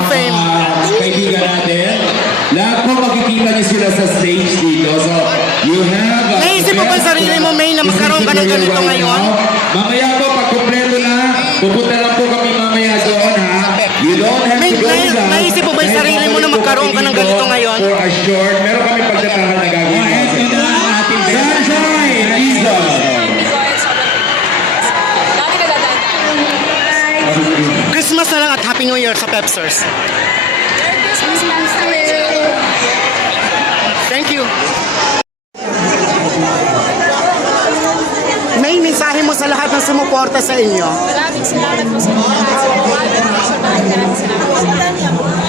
of Fame. Kaibigan natin. Lahat po makikita niyo sila sa stage dito. So, you have... Naisip mo ba sa sarili mo, May, na magkaroon ka ng ganito ngayon? Mamaya po, pag kumpleto na, pupunta lang po kami mamaya doon, ha? You don't have May, to go down. naisip mo ba sa sarili mo na magkaroon ka ng ganito ngayon? For a short, meron kami pagdatahan na gagawin. Ito na ang ating Sunshine! Lisa! Christmas na lang at Happy New Year sa Pepsters. Thank you. May mensahe mo sa lahat ng sumuporta sa inyo. Maraming salamat po sa mga lahat. Maraming salamat po sa